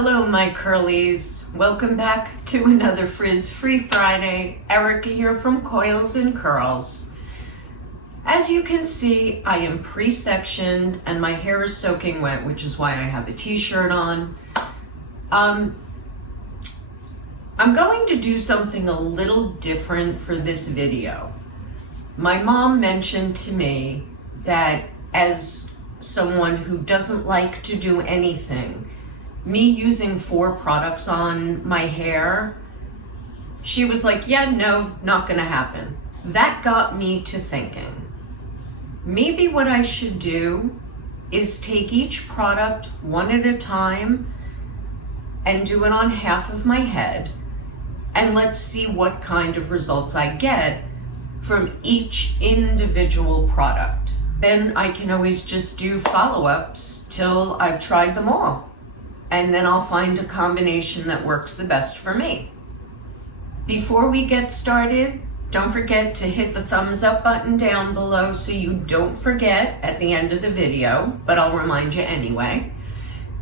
Hello, my curlies. Welcome back to another Frizz-Free Friday. Erica here from Coils and Curls. As you can see, I am pre-sectioned and my hair is soaking wet, which is why I have a t-shirt on. I'm going to do something a little different for this video. My mom mentioned to me that as someone who doesn't like to do anything, me using 4 products on my hair, she was like, yeah, no, not gonna happen. That got me to thinking, maybe what I should do is take each product one at a time and do it on half of my head, and let's see what kind of results I get from each individual product. Then I can always just do follow-ups till I've tried them all. And then I'll find a combination that works the best for me. Before we get started, don't forget to hit the thumbs up button down below so you don't forget at the end of the video, but I'll remind you anyway.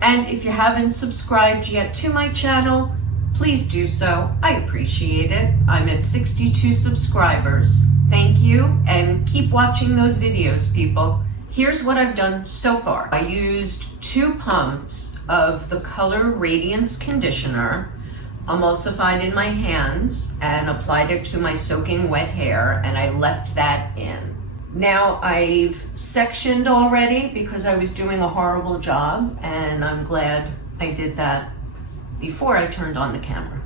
And if you haven't subscribed yet to my channel, please do so. I appreciate it. I'm at 62 subscribers. Thank you, and keep watching those videos, people. Here's what I've done so far. I used 2 pumps of the Color Radiance Conditioner, emulsified in my hands, and applied it to my soaking wet hair, and I left that in. Now I've sectioned already because I was doing a horrible job, and I'm glad I did that before I turned on the camera.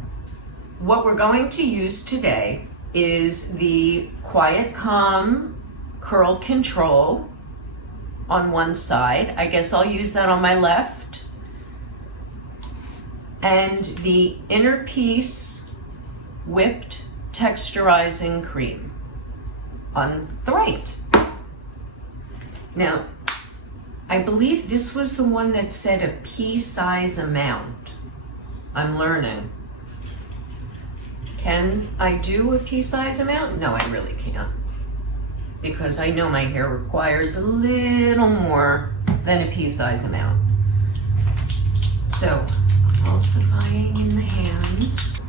What we're going to use today is the Quiet Calm Curl Control on one side. I guess I'll use that on my left. And the Inner Piece Whipped Texturizing Cream on the right. Now, I believe this was the one that said a pea-size amount. I'm learning. Can I do a pea-size amount? No, I really can't, because I know my hair requires a little more than a pea-size amount. So, emulsifying in the hands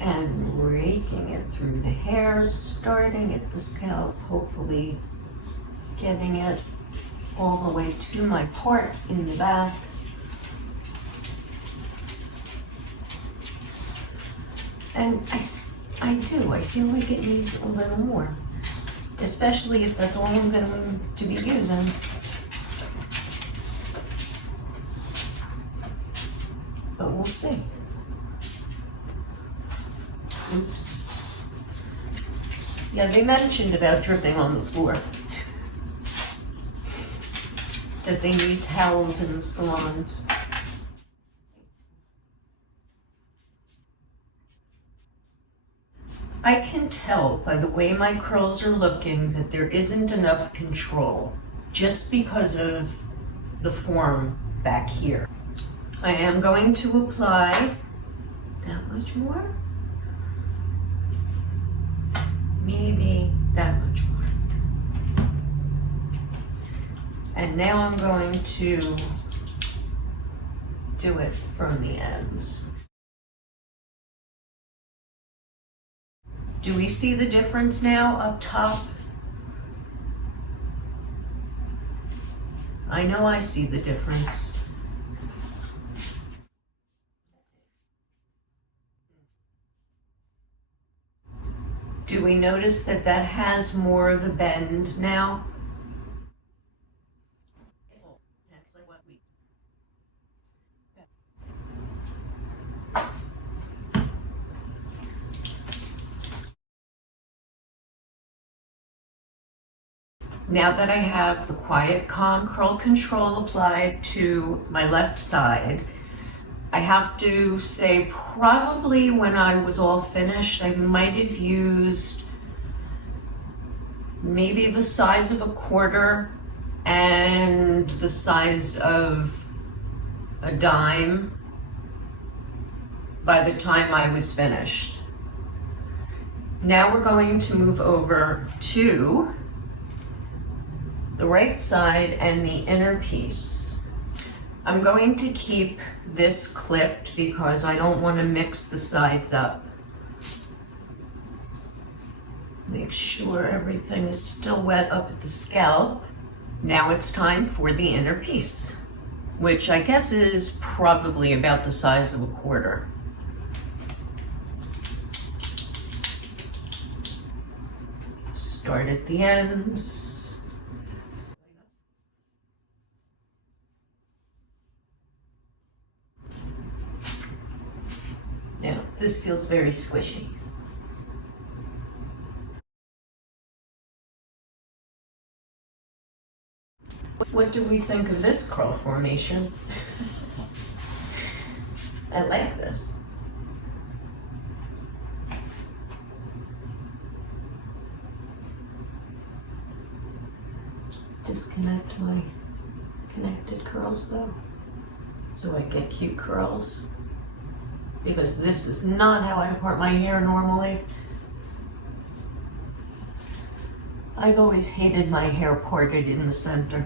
and raking it through the hairs, starting at the scalp, hopefully getting it all the way to my part in the back. And I feel like it needs a little more, especially if that's all I'm going to be using. But we'll see. Oops. Yeah, they mentioned about dripping on the floor, that they need towels in the salons. I can tell by the way my curls are looking that there isn't enough control, just because of the form back here. I am going to apply that much more, maybe that much more. And now I'm going to do it from the ends. Do we see the difference now up top? I know I see the difference. Do we notice that that has more of a bend now? Now that I have the Quiet Calm Curl Control applied to my left side, I have to say probably when I was all finished, I might have used maybe the size of a quarter and the size of a dime by the time I was finished. Now we're going to move over to the right side and the inner piece. I'm going to keep this clipped because I don't want to mix the sides up. Make sure everything is still wet up at the scalp. Now it's time for the inner piece, which I guess is probably about the size of a quarter. Start at the ends. Now, this feels very squishy. What do we think of this curl formation? I like this. Disconnect my connected curls though, so I get cute curls, because this is not how I part my hair normally. I've always hated my hair parted in the center.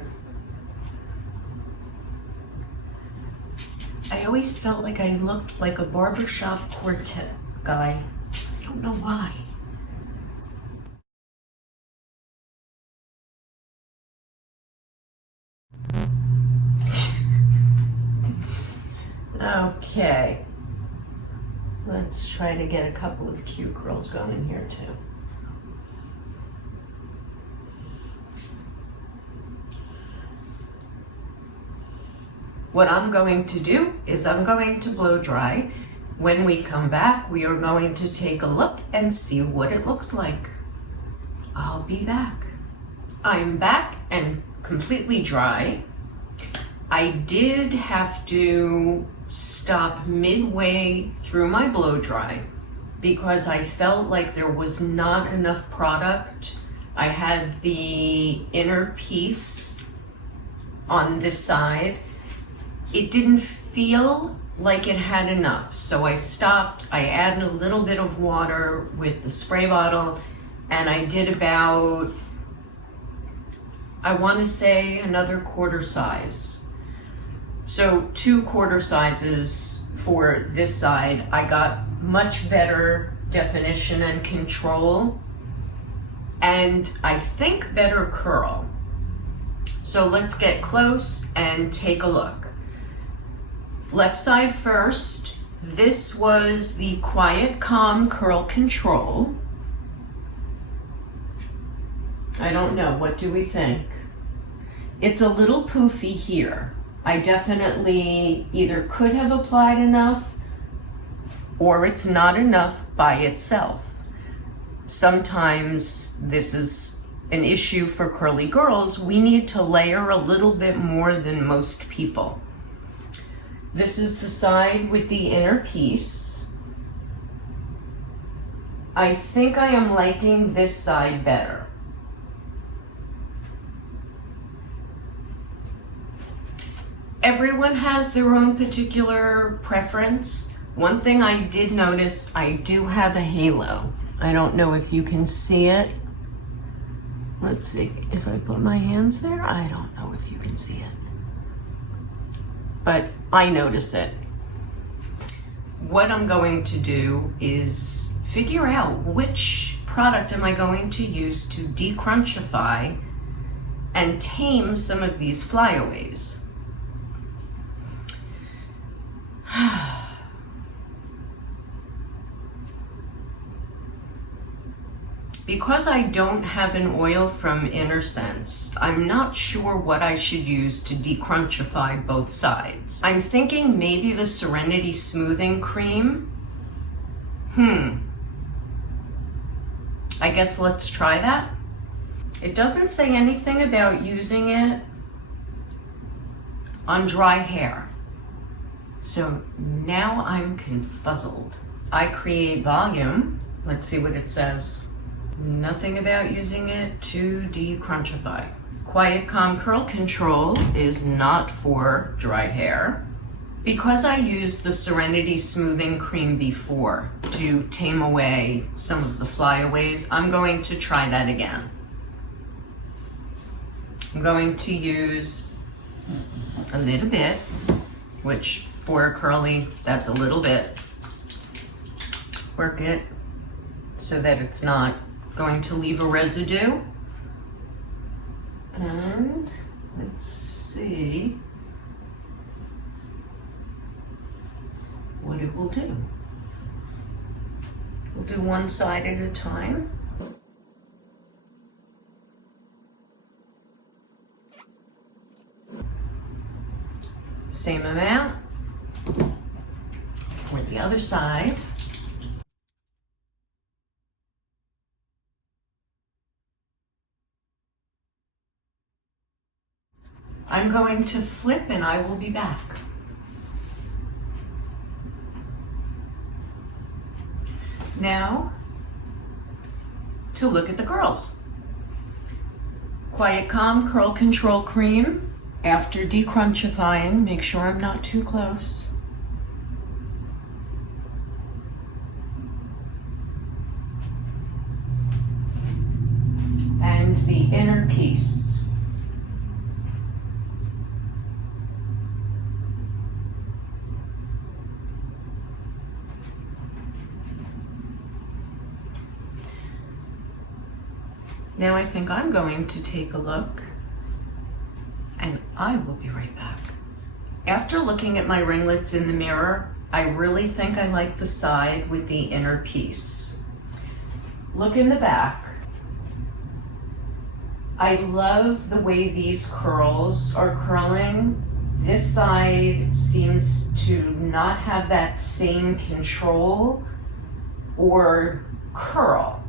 I always felt like I looked like a barbershop quartet guy. I don't know why. Okay, let's try to get a couple of cute curls going here too. What I'm going to do is I'm going to blow dry. When we come back, we are going to take a look and see what it looks like. I'll be back. I'm back and completely dry. I did have to stop midway through my blow dry because I felt like there was not enough product. I had the inner piece on this side. It didn't feel like it had enough, so I stopped. I added a little bit of water with the spray bottle, and I did about, I want to say, another quarter size. So 2 quarter sizes for this side. I got much better definition and control, and I think better curl. So let's get close and take a look. Left side first. This was the Quiet Calm Curl Control. I don't know, what do we think? It's a little poofy here. I definitely either could have applied enough or it's not enough by itself. Sometimes this is an issue for curly girls. We need to layer a little bit more than most people. This is the side with the inner piece. I think I am liking this side better. Everyone has their own particular preference. One thing I did notice, I do have a halo. I don't know if you can see it. Let's see, if I put my hands there, I don't know if you can see it. But I notice it. What I'm going to do is figure out which product am I going to use to decrunchify and tame some of these flyaways. Because I don't have an oil from Innersense, I'm not sure what I should use to decrunchify both sides. I'm thinking maybe the Serenity Smoothing Creme. I guess let's try that. It doesn't say anything about using it on dry hair. So now I'm confuzzled. I create volume. Let's see what it says. Nothing about using it to decrunchify. Quiet Calm Curl Control is not for dry hair. Because I used the Serenity Smoothing Creme before to tame away some of the flyaways, I'm going to try that again. I'm going to use a little bit, which for a curly, that's a little bit. Work it so that it's not going to leave a residue. And let's see what it will do. We'll do one side at a time. Same amount for the other side. I'm going to flip and I will be back. Now, to look at the curls. Quiet Calm Curl Control Cream. After decrunchifying, make sure I'm not too close. And the inner piece. Now I think I'm going to take a look, and I will be right back. After looking at my ringlets in the mirror, I really think I like the side with the inner piece. Look in the back. I love the way these curls are curling. This side seems to not have that same control or curl.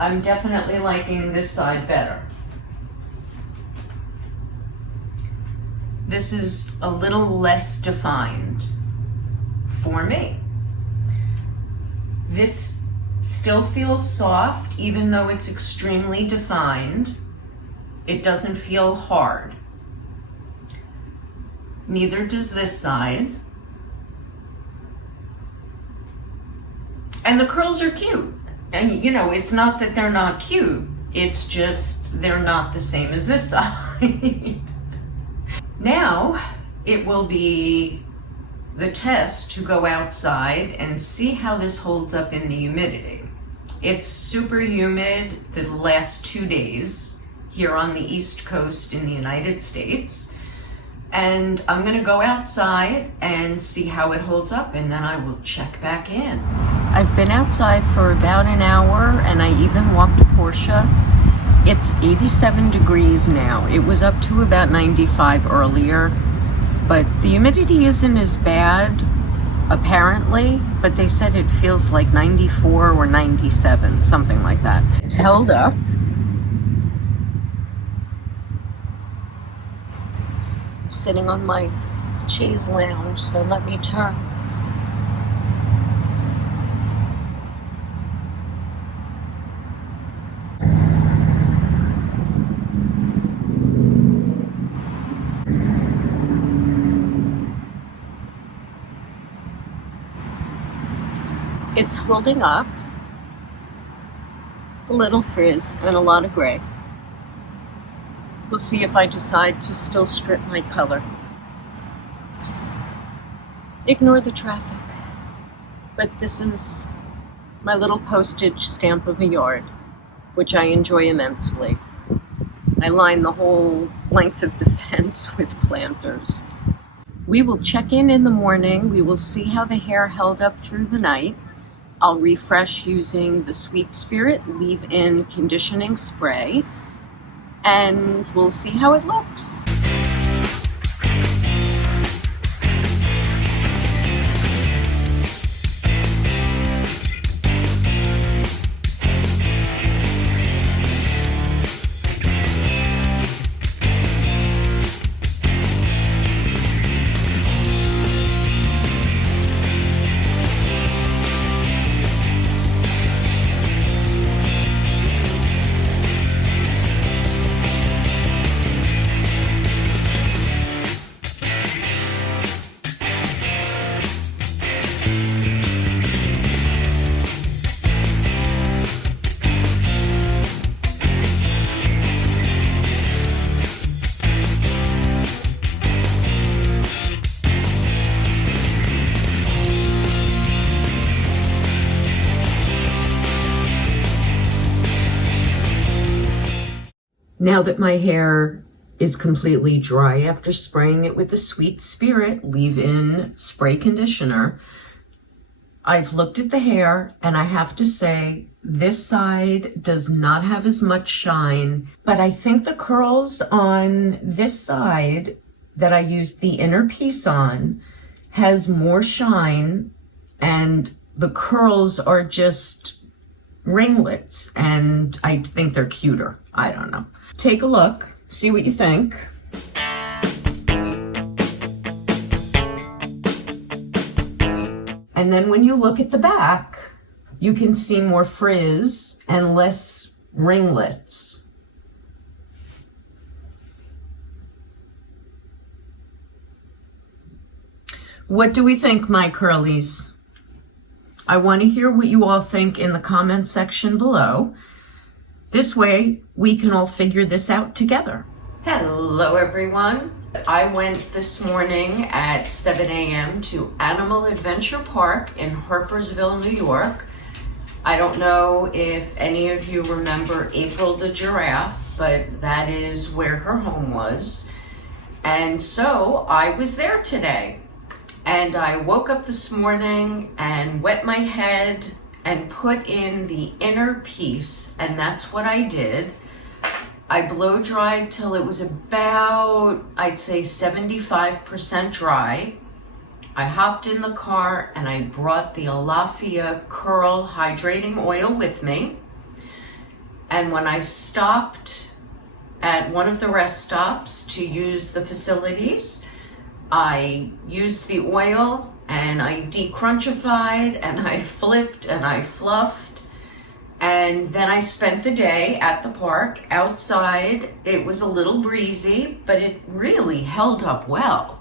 I'm definitely liking this side better. This is a little less defined for me. This still feels soft, even though it's extremely defined. It doesn't feel hard. Neither does this side. And the curls are cute. And you know, it's not that they're not cute, it's just they're not the same as this side. Now, it will be the test to go outside and see how this holds up in the humidity. It's super humid the last 2 days here on the East Coast in the United States. And I'm gonna go outside and see how it holds up, and then I will check back in. I've been outside for about an hour, and I even walked Portia. It's 87 degrees now. It was up to about 95 earlier, but the humidity isn't as bad, apparently, but they said it feels like 94 or 97, something like that. It's held up. I'm sitting on my chaise lounge, so let me turn. It's holding up. A little frizz and a lot of gray. We'll see if I decide to still strip my color. Ignore the traffic. But this is my little postage stamp of a yard, which I enjoy immensely. I line the whole length of the fence with planters. We will check in the morning. We will see how the hair held up through the night. I'll refresh using the Sweet Spirit leave-in conditioning spray, and we'll see how it looks. Now that my hair is completely dry after spraying it with the Sweet Spirit leave-in spray conditioner, I've looked at the hair and I have to say this side does not have as much shine, but I think the curls on this side that I used the inner piece on has more shine, and the curls are just ringlets, and I think they're cuter. I don't know. Take a look, see what you think. And then when you look at the back, you can see more frizz and less ringlets. What do we think, my curlies? I want to hear what you all think in the comment section below. This way, we can all figure this out together. Hello, everyone. I went this morning at 7 a.m. to Animal Adventure Park in Harpersville, New York. I don't know if any of you remember April the giraffe, but that is where her home was. And so I was there today. And I woke up this morning and wet my head and put in the inner piece, and that's what I did. I blow dried till it was about, I'd say 75% dry. I hopped in the car and I brought the Alafia Curl Hydrating Oil with me. And when I stopped at one of the rest stops to use the facilities, I used the oil and I decrunchified and I flipped and I fluffed. And then I spent the day at the park outside. It was a little breezy, but it really held up well.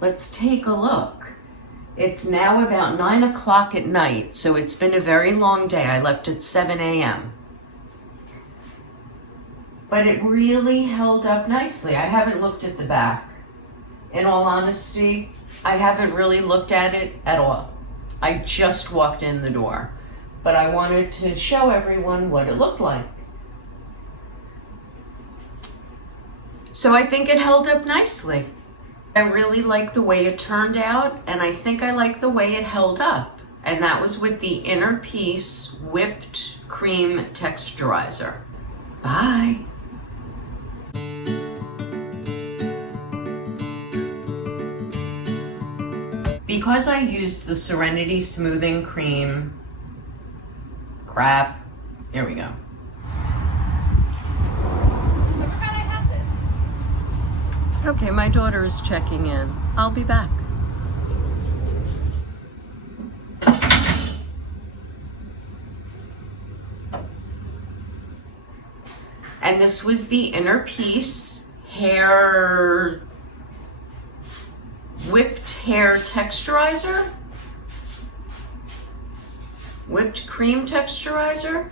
Let's take a look. It's now about 9 o'clock at night, so it's been a very long day. I left at 7 a.m. But it really held up nicely. I haven't looked at the back. In all honesty, I haven't really looked at it at all. I just walked in the door. But I wanted to show everyone what it looked like. So I think it held up nicely. I really like the way it turned out, and I think I like the way it held up. And that was with the Inner Piece Whipped Cream Texturizer. Bye. Because I used the Serenity Smoothing Creme, crap, here we go. I forgot I had this. Okay, my daughter is checking in. I'll be back. And this was the Inner Piece Whipped Hair Texturizer. Whipped Cream Texturizer.